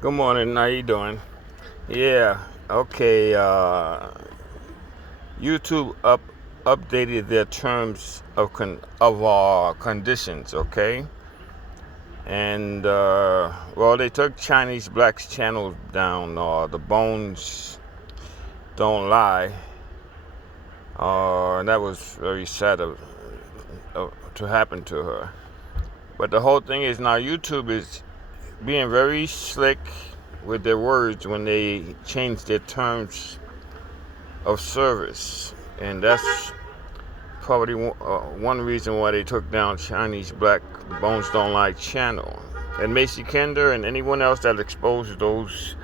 Good morning. How you doing? Yeah. Okay. YouTube updated their terms of conditions. Okay. And well, they took Chinese Black's channel down. The Bones Don't Lie. And that was very sad to happen to her. But the whole thing is now YouTube is being very slick with their words when they change their terms of service, and that's probably one reason why they took down Chinese Black Bones Don't Lie channel. And Macy Kender and anyone else that exposed those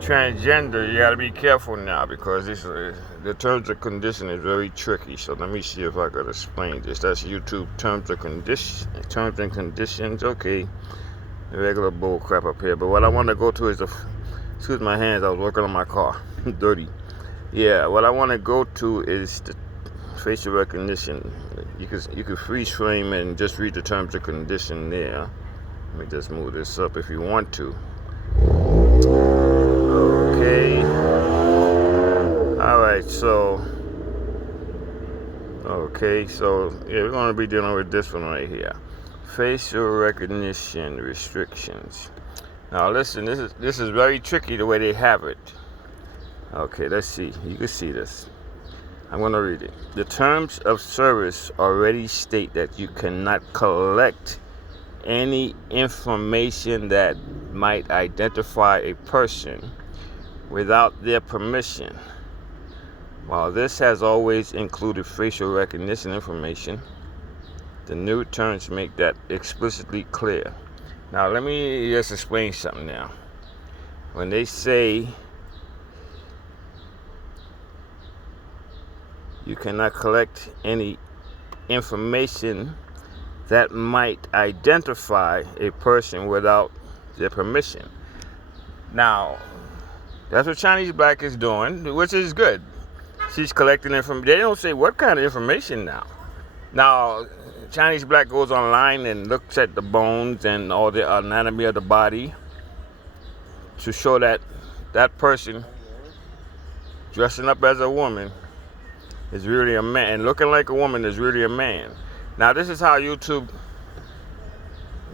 transgender, you gotta be careful now because the terms of condition is very tricky. So let me see if I could explain this. That's YouTube terms and conditions. Okay, the regular bull crap up here. But what I want to go to is excuse my hands. I was working on my car, dirty. Yeah, what I want to go to is the facial recognition. You can freeze frame and just read the terms of condition there. Let me just move this up if you want to. Okay. All right. So yeah, we're gonna be dealing with this one right here. Facial recognition restrictions. Now listen, this is very tricky the way they have it. Okay, let's see. You can see this. I'm going to read it. The terms of service already state that you cannot collect any information that might identify a person without their permission. While this has always included facial recognition information, the new terms make that explicitly clear. Now, let me just explain something now. When they say you cannot collect any information that might identify a person without their permission. Now, that's what Chinese Black is doing, which is good. She's collecting information. They don't say what kind of information now. Now, Chinese Black goes online and looks at the bones and all the anatomy of the body to show that that person dressing up as a woman is really a man, and looking like a woman is really a man. Now, this is how YouTube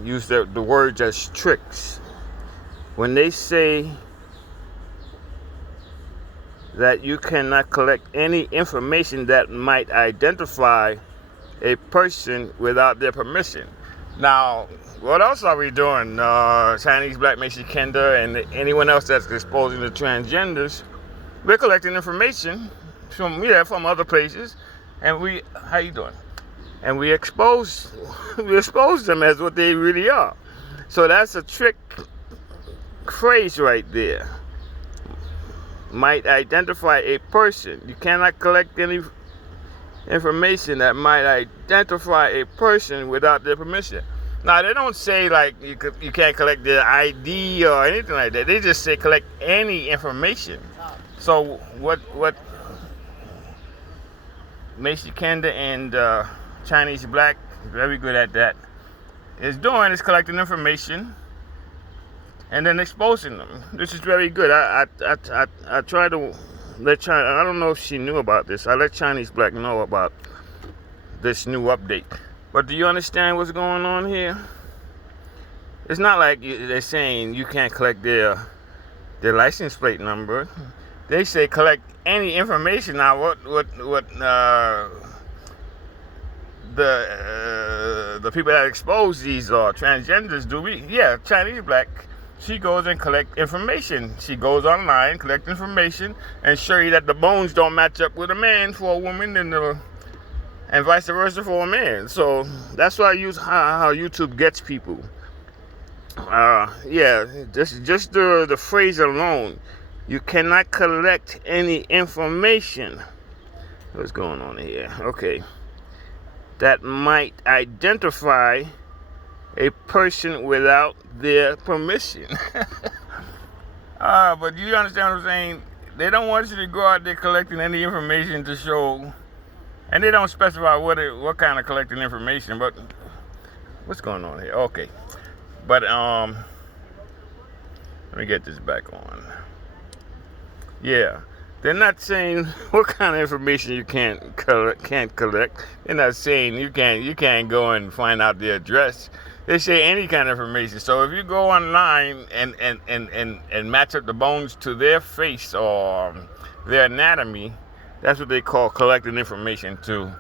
use the words as tricks. When they say that you cannot collect any information that might identify a person without their permission. Now, what else are we doing? Chinese Black, Macy Kender, and anyone else that's exposing the transgenders, we're collecting information from other places, and how you doing? And we expose them as what they really are. So that's a trick phrase right there. Might identify a person. You cannot collect any information that might identify a person without their permission. Now, they don't say like you can't collect their ID or anything like that. They just say collect any information. So what Macy Kender and Chinese Black, very good at that, is doing is collecting information and then exposing them. This is very good. I try to let China. I don't know if she knew about this. I let Chinese Black know about this new update. But do you understand what's going on here? It's not like they're saying you can't collect their license plate number. They say collect any information. Now, what the people that expose these transgenders do? Chinese Black. She goes and collect information. She goes online, collect information, and show you that the bones don't match up with a man for a woman, and vice versa for a man. So that's why I use how YouTube gets people. Just the phrase alone. You cannot collect any information. What's going on here? Okay. That might identify a person without their permission. But you understand what I'm saying? They don't want you to go out there collecting any information to show, and they don't specify what kind of collecting information. But what's going on here? Okay, but Let me get this back on. Yeah, they're not saying what kind of information you can't collect. They're not saying you can't go and find out the address. They say any kind of information. So if you go online and match up the bones to their face or their anatomy, that's what they call collecting information to.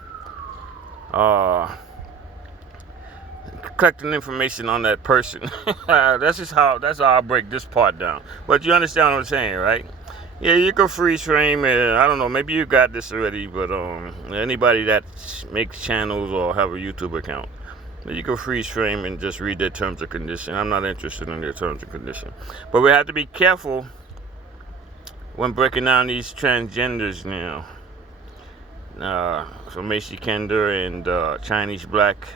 Collecting information on that person. That's how I break this part down. But you understand what I'm saying, right? Yeah, you can freeze frame, and I don't know, maybe you got this already, but anybody that makes channels or have a YouTube account, you can freeze frame and just read their terms of condition. I'm not interested in their terms of condition. But we have to be careful when breaking down these transgenders now. So Macy Kender and Chinese Black.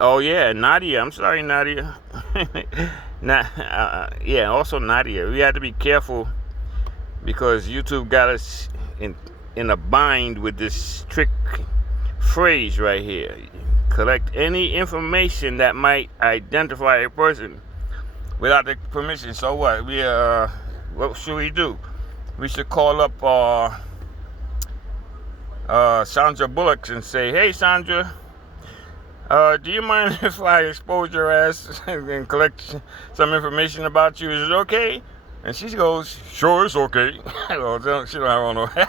Oh yeah, Nadia. I'm sorry, Nadia. Yeah, also Nadia. We have to be careful because YouTube got us in a bind with this trick phrase right here. Collect any information that might identify a person without the permission. So what? What should we do? We should call up Sandra Bullock and say, "Hey, Sandra, do you mind if I expose your ass and collect some information about you? Is it okay?" And she goes, "Sure, it's okay." She don't have on her.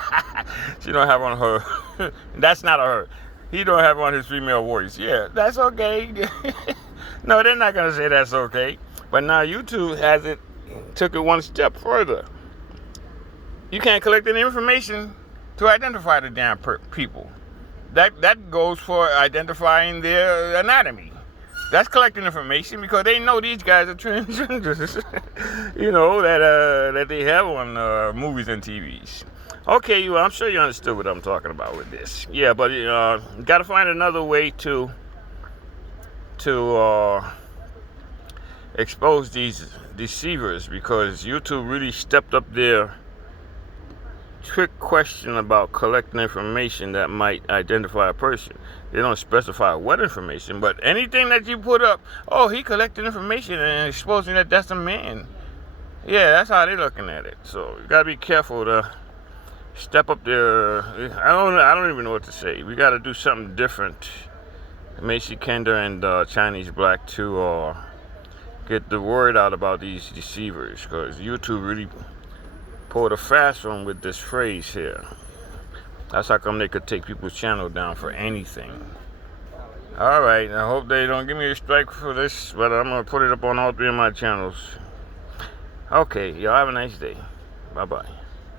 She don't have on her. That's not her. He don't have on his female voice. Yeah, that's okay. No, they're not gonna say that's okay. But now YouTube took it one step further. You can't collect any information to identify the damn people. That goes for identifying their anatomy. That's collecting information because they know these guys are transgenders. You know that they have on movies and TVs. Okay, I'm sure you understood what I'm talking about with this. Yeah, but you got to find another way to expose these deceivers because YouTube really stepped up their trick question about collecting information that might identify a person. They don't specify what information, but anything that you put up, oh, he collected information and exposing that that's a man. Yeah, that's how they're looking at it. So you gotta be careful to step up there. I don't even know what to say. We gotta do something different. Macy Kender and Chinese Black to get the word out about these deceivers because YouTube really pulled a fast one with this phrase here. That's how come they could take people's channel down for anything. Alright, I hope they don't give me a strike for this, but I'm going to put it up on all 3 of my channels. Okay, y'all have a nice day. Bye-bye.